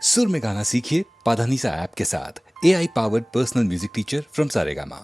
सुर में गाना सीखिए पाधानीसा ऐप के साथ। AI powered personal music teacher from Saregama.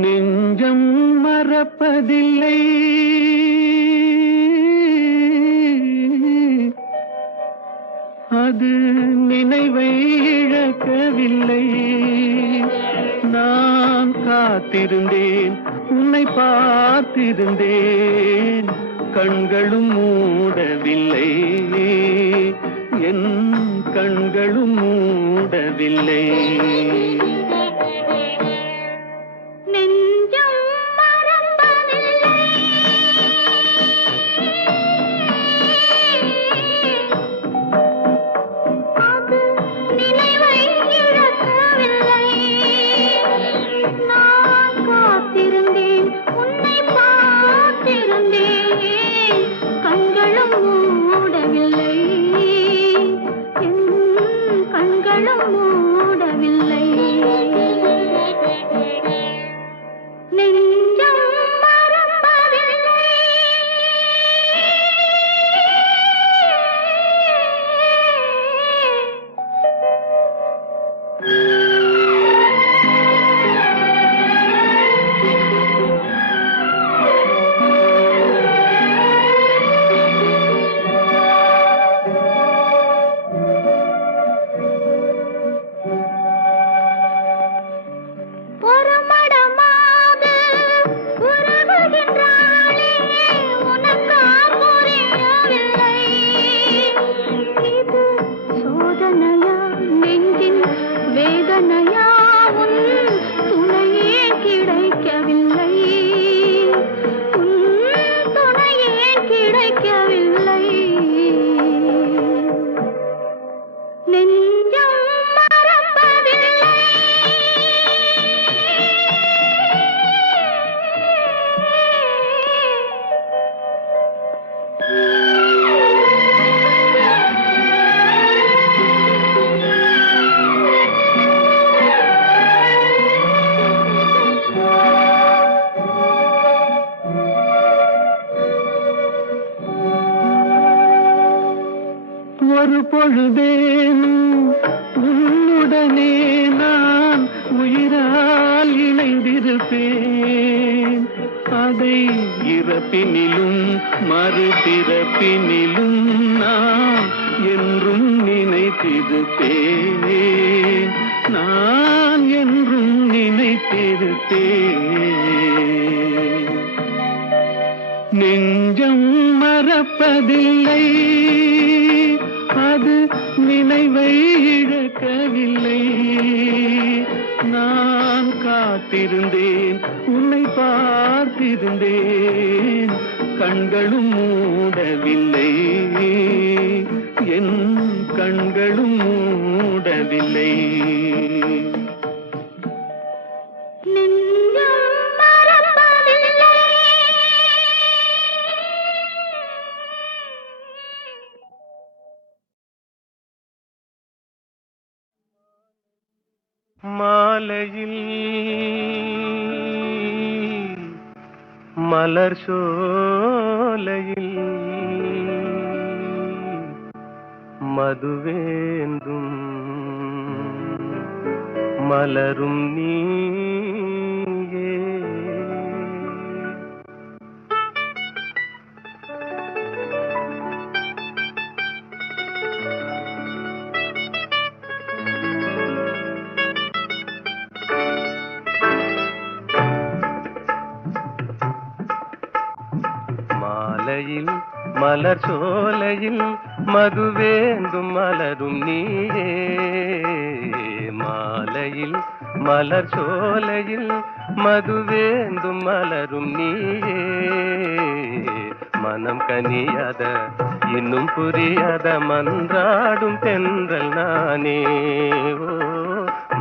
நெஞ்சம் மறப்பதில்லை, அது நினைவை இழக்கவில்லை. நான் காத்திருந்தேன், உன்னை பார்த்திருந்தேன், கண்களும் மூடவில்லை, என் கண்களும் மூடவில்லை. ஒரு பொழுதேனும் உன்னுடனே நான் உயிரால் இணைந்திருப்பேன். அதை இறப்பினிலும் மறுபிறப்பினிலும் நான் என்றும் நினைத்திருப்பேன், நான் என்றும் நினைத்திருப்பேன். நெஞ்சம் மறப்பதில்லை, அது நினைவை இழக்கவில்லை. நான் காத்திருந்தேன், உன்னை பார்த்திருந்தேன், கண்களும் மூடவில்லை, என் கண்களும் மூடவில்லை. மாலையில் மலர் சோலையில் மதுவேந்தும் மலரும் நீயே. மாலையில் மலர் சோலையில் மதுவேந்தும் மலரும் நீயே மாலையில் மலர் சோலையில் மதுவேந்தும் மலரும் நீயே மனம் கனியாத இன்னும் புரியாத மன்றாடும் தென்றல் நானே ஓ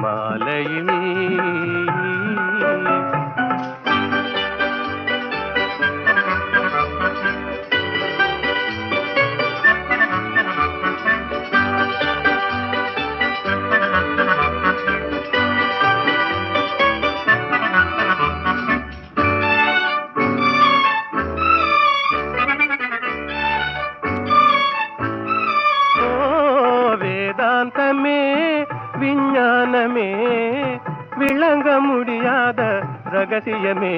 மாலையில் வேதாந்தமே விஞ்ஞானமே விளங்க முடியாத ரகசியமே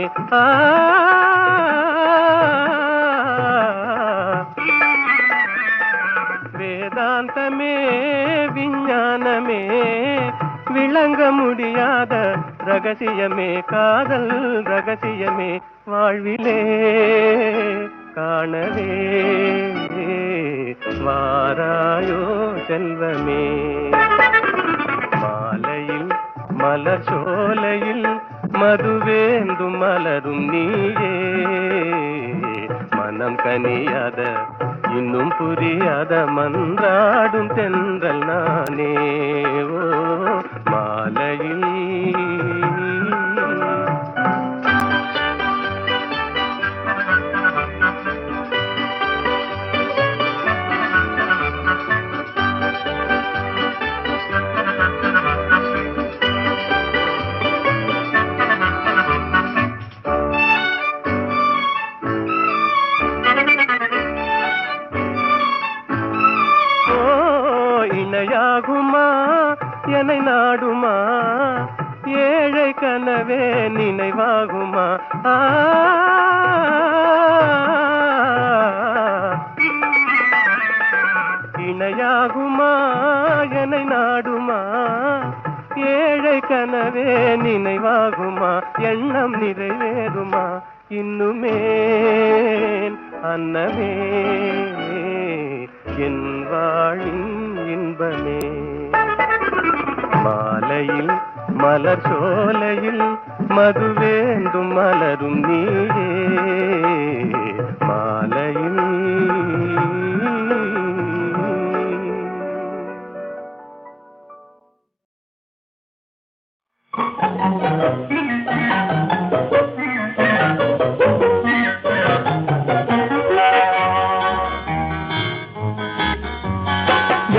வேதாந்தமே விஞ்ஞானமே விளங்க முடியாத ரகசியமே காதல் ரகசியமே வாழ்விலே காணவே வாராயோ செல்வமே மாலையில் மலர் சோலையில் மதுவேந்தும் மலரும் நீயே மனம் கனியாத இன்னும் புரியாத மன்றாடும் தென்றல் நானே ஓ மாலையில் இணையாகுமா என்னை நாடுமா ஏழை கனவே நினைவாகுமா இணையாகுமா என்னை நாடுமா ஏழை கனவே நினைவாகுமா எண்ணம் நிறைவேறுமா இன்னுமே அன்னமே என் வாழின் இன்பமே மாலையில் மலர் சோலையில் மதுவேந்தும் மலரும் நீயே மாலையில்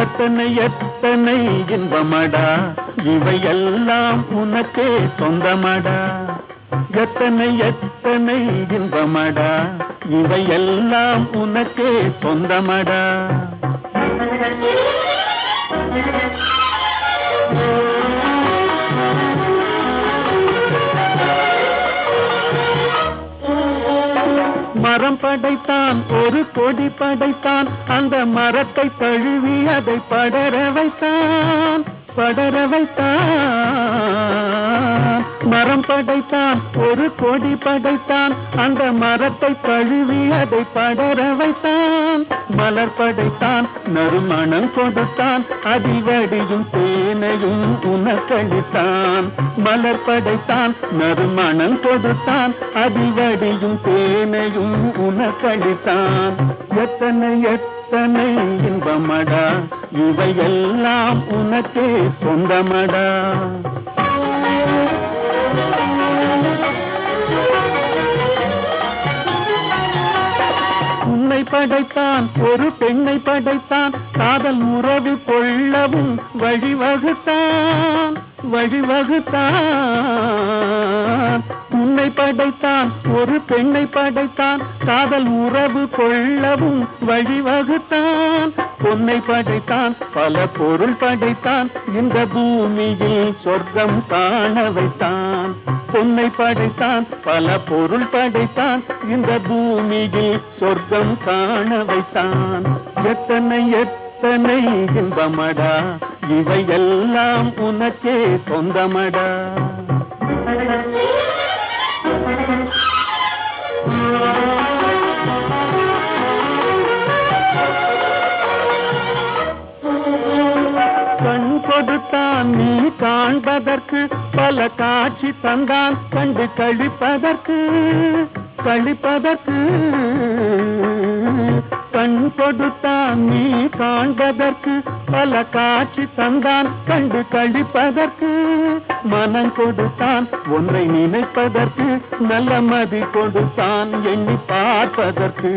எத்தனை எத்தனை இன்பமடா இவையெல்லாம் உனக்கே சொந்தமடா எத்தனை எத்தனை இன்பமடா இவையெல்லாம் உனக்கே சொந்தமடா மரம் படைத்தான் ஒரு கொடி படைத்தான் அந்த மரத்தை தழுவி அதை படர வைத்தான் மரம் படைத்தான் ஒரு கொடி படைத்தான் அந்த மரத்தை தழுவி அதை படர வைத்தான் மலர் படைத்தான் நறுமணம் கொடுத்தான் அதில் வடியும் தேனையும் உனக்களித்தான் மலர் படைத்தான் நறுமணம் கொடுத்தான் அதில் வடியும் தேனையும் உனக்களித்தான் எத்தனை எத்தனை இன்பமடா இவையெல்லாம் உனக்கே சொந்தமடா உன்னை படைத்தான் ஒரு பெண்ணை படைத்தான் காதல் உறவு கொள்ளவும் வழிவகுத்தான் உன்னை படைத்தான் ஒரு பெண்ணை படைத்தான் காதல் உறவு கொள்ளவும் வழிவகுத்தான் பொன்னை படைத்தான் பல பொருள் படைத்தான் இந்த பூமியில் சொர்க்கம் காண வைத்தான் பொன்னை படைத்தான் பல பொருள் படைத்தான் இந்த பூமியில் சொர்க்கம் காண வைத்தான் எத்தனை எத்தனை இன்பமடா இவையெல்லாம் உனக்கே சொந்தமடா கொடுத்தான் நீ காண்பதற்கு, பல காட்சி தந்தான் கண்டு கழிப்பதற்கு. கண் கொடுத்தான் நீ காண்பதற்கு, பல காட்சி தந்தான் கண்டு கழிப்பதற்கு. மனம் கொடுத்தான் ஒன்றை நினைப்பதற்கு, நல்ல மதி கொடுத்தான் எண்ணி பார்ப்பதற்கு.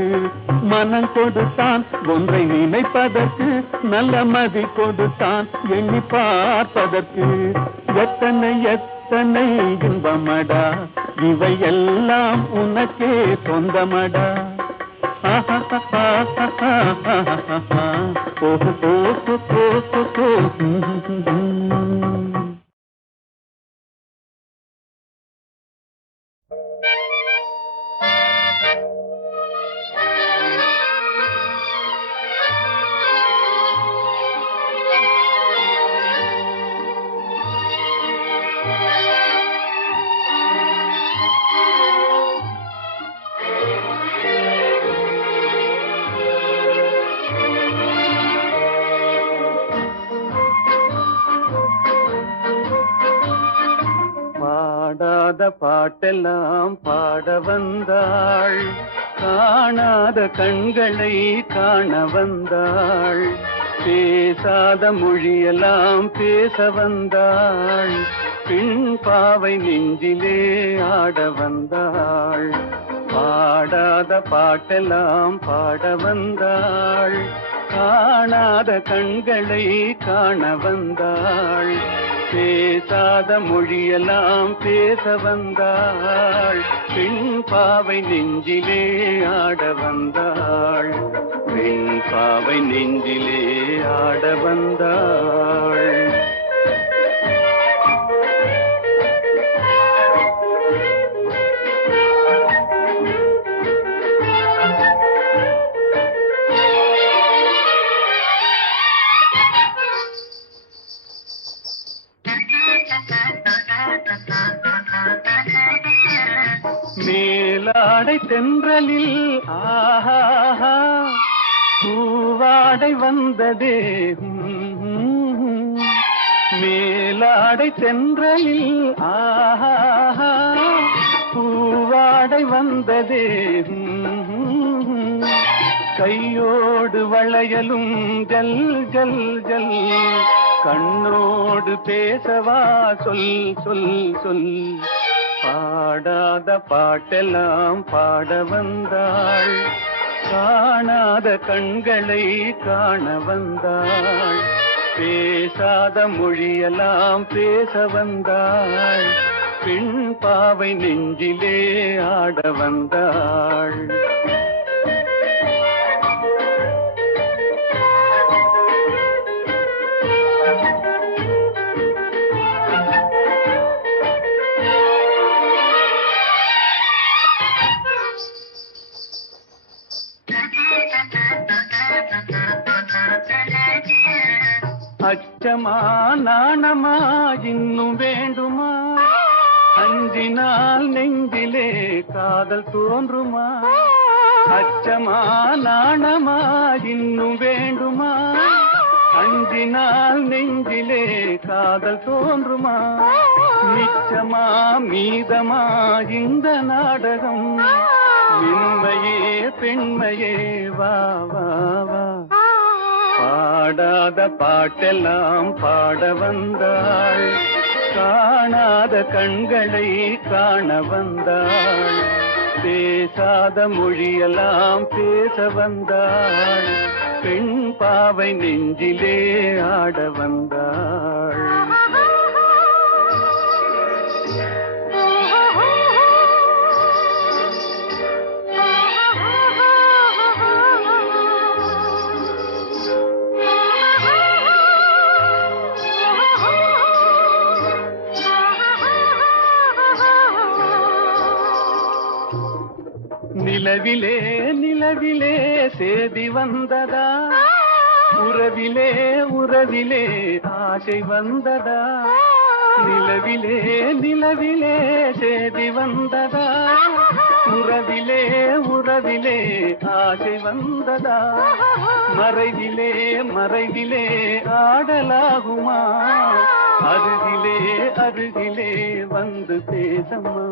மனம் கொடுத்தான் ஒன்றை நினைப்பதற்கு, நல்ல மதி கொடுத்தான் எண்ணி பார்ப்பதற்கு. எத்தனை எத்தனை இன்பமடா, இவை எல்லாம் உனக்கே சொந்தமடா. பாடாத பாட்டெல்லாம் பாட வந்தாள், காணாத கண்களை காண வந்தாள். பேசாத மொழியெல்லாம் பேச வந்தாள், பின் பாவை நெஞ்சிலே ஆட வந்தாள். பாடாத பாட்டெல்லாம் பாட வந்தாள், காணாத கண்களை காண வந்தாள். பேசாத மொழியெல்லாம் பேச வந்தாள், பெண் பாவை நெஞ்சிலே ஆட வந்தாள். பெண் பாவை நெஞ்சிலே ஆட வந்தாள். மேலாடை தென்றலில் ஆஹா பூவாடை வந்ததே. மேலாடை தென்றலில் ஆஹா பூவாடை வந்ததே. கையோடு வளையலும் ஜல் ஜல் ஜல், கண்ணோடு பேசவா சொல் சொல் சொல். பாடாத பாட்டெல்லாம் பாட வந்தாள், காணாத கண்களை காண வந்தாள். பேசாத மொழியெல்லாம் பேச வந்தாள், பெண் பாவை நெஞ்சிலே ஆட வந்தாள். அச்சமா நாணமா இன்னும் வேண்டுமா, அஞ்சினால் நெஞ்சிலே காதல் தோன்றுமா. அச்சமா நாணமா இன்னும் வேண்டுமா, அஞ்சினால் நெஞ்சிலே காதல் தோன்றுமா. நிச்சமா மீதமா இந்த நாடகம், மென்மையே பெண்மையே வா வா வா. பாடாத பாட்டெல்லாம் பாட வந்தாள், காணாத கண்களை காண வந்தாள். பேசாத மொழியெல்லாம் பேச வந்தாள், பெண் பாவை நெஞ்சிலே ஆட வந்தாள். நிலவிலே நிலவிலே சேதி வந்ததா, உறவிலே உறவிலே ஆசை வந்ததா. நிலவிலே நிலவிலே சேதி வந்ததா, உறவிலே உறவிலே ஆசை வந்ததா மறைவிலே மறைவிலே ஆடலாகுமா அருகிலே அருகிலே வந்து பேசம்மா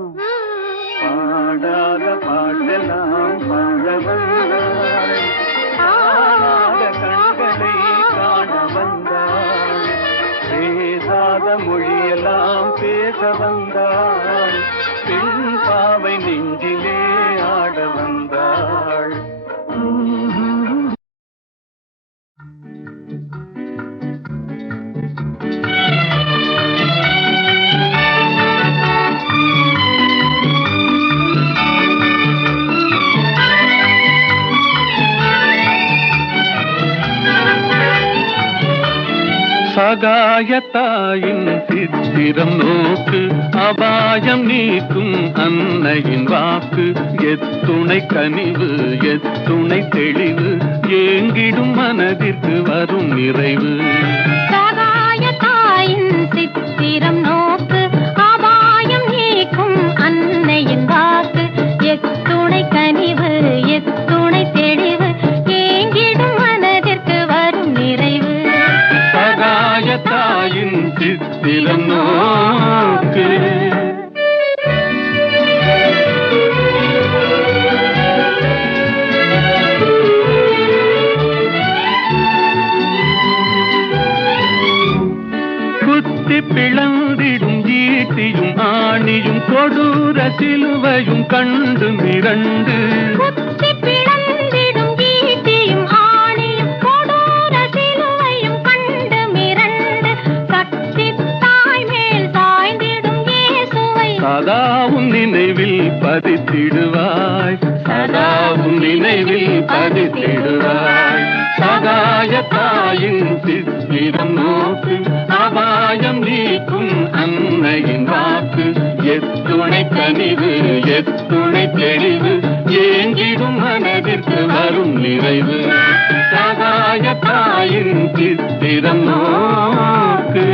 பாடாத பாட்டெல்லாம் பாட வந்தாள் காணாத கண்களை காண வந்தாள் பேசாத மொழியெல்லாம் பேச வந்தாள் பெண் பாவை நெஞ்சிலே ஆட வந்தாள் சகாயத்தாயின் சித்திரம் நோக்கு அபாயம் நீக்கும் அன்னையின் வாக்கு எத்துணை கனிவு எத்துணை தெளிவு ஏங்கிடும் மனதிற்கு வரும் நிறைவு சகாயத்தாயின் சித்திரம் நோக்கு அபாயம் நீக்கும் அன்னையின் வாக்கு எத்துணை கனிவு எத்துணை தெளிவு ஏங்கிடும் மனதிற்கு வரும் நிறைவு சகாயத்தாயின் சித்திரம் நோக்கு குத்தி பிளந்திடும் ஈட்டியும் ஆணியும் கொடூர சிலுவையும் கண்டு மிரண்டு குத்தி பிளந்திடும் ஈட்டியும் ஆணியும் கொடூர சிலுவையும் கண்டு மிரண்டு சக்தி தாய் மேல் சாய்ந்திடும் இயேசுவை சதாவும் நினைவில் பதித்திடுவாய் சதாவும் நினைவில் பதித்திடுவாய் சகாயத்தாயின் சித்திரம் நோக்கு அபாயம் நீக்கும் அன்னையின் வாக்கு எத்துணை கனிவு எத்துணை தெளிவு ஏங்கிடும் மனதிற்கு வரும் நிறைவு சகாயத்தாயின் சித்திரம் நோக்கு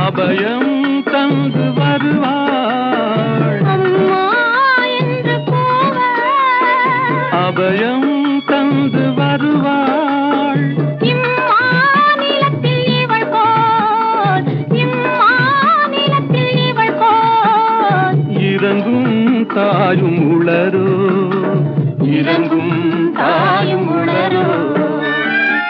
அபயம் தந்து வருவாள் அம்மா என்று கூவ அபயம் தந்து வருவாள் இம்மாநிலத்தில் இவள் போல் இம்மாநிலத்தில் இவள் போல் இறங்கும் தாயும் உளரோ இறங்கும் தாயும் உளரோ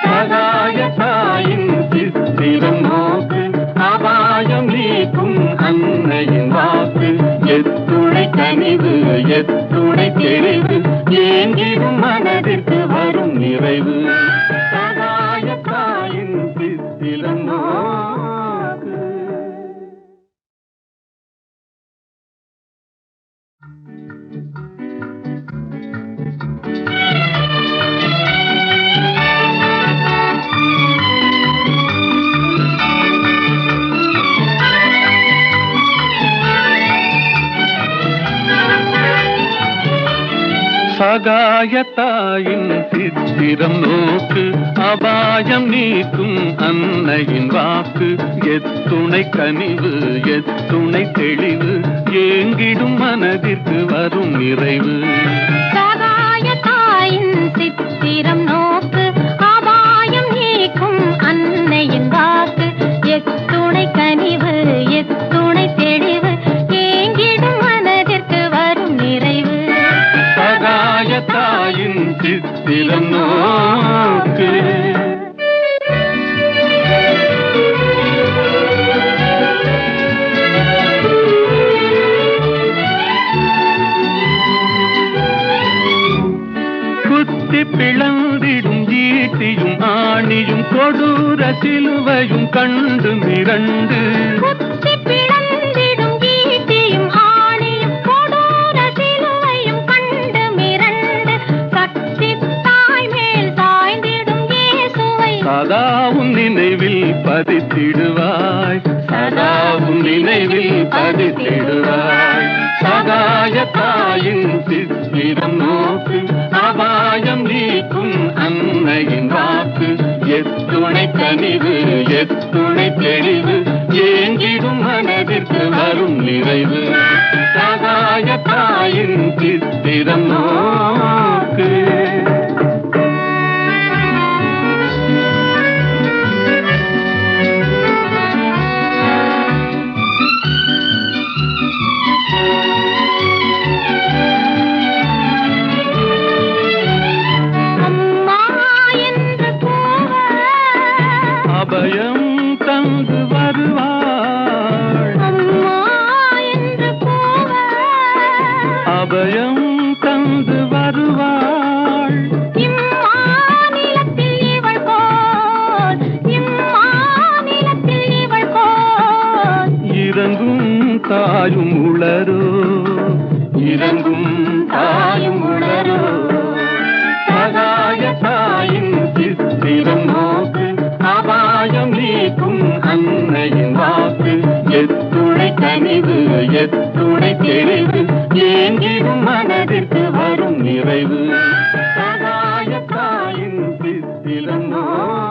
சகாயத்தாயின் சித்திரம் நோக்கு அபாயம் நீக்கும் அன்னையின் வாக்கு எத்துணை கனிவு எத்துணை தெளிவு ஏங்கிடும் மனதிற்கு வரும் நிறைவு சகாயத்தாயின் சித்திரம் நோக்கு சகாயத்தாயின் சித்திரம் நோக்கு அபாயம் நீக்கும் அன்னையின் வாக்கு எத்துணை கனிவு எத்துணை தெளிவு ஏங்கிடும் மனதிற்கு வரும் நிறைவு சகாயத்தாயின் சித்திரம் நோக்கு அபாயம் நீக்கும் அன்னையின் வாக்கு எத்துணை கனிவு எத்துணை தெளிவு ஏங்கிடும் மனதிற்கு வரும் நிறைவு சகாயத்தாயின் சித்திரம் நோக்கு குத்தி பிளந்திடும் ஈட்டியும் ஆணியும் கொடூர சிலுவையும் கண்டு மிரண்டு குத்தி பிளந்திடும் ஈட்டியும் ஆணியும் கொடூர சிலுவையும் கண்டு மிரண்டு சக்தி தாய் மேல் சாய்ந்திடும் இயேசுவை சதாவும் நினைவில் பதித்திடுவாய் சதாவும் நினைவில் பதித்திடுவாய். சகாய தாயின் சித்திரம் நோக்கு, அபாயம் நீக்கும் அன்னையின் வாக்கு. எத்துணை கனிவு எத்துணை தெளிவு, ஏங்கிடும் மனதிற்கு வரும் நிறைவு. சகாய தாயின் சித்திரம் நோக்கு. அபயம் தந்து வருவாள். அம்மா என்று கூவ அபயம் தந்து வருவாள். இம்மாநிலத்தில் இவள் போல், இம்மாநிலத்தில் இவள் போல். இறங்கும் தாயும் உளரோ, இறங்கும் தாயும் உளரோ. சகாய தாயின் சித்திரம் நோக்கு, அபாயம் நீக்கும் அன்னையின் வாக்கு. எத்துணை கனிவு எத்துணை தெளிவு, ஏங்கிடும் மனதிற்கு வரும் நிறைவு. சகாய தாயின் சித்திரம் நோக்கு.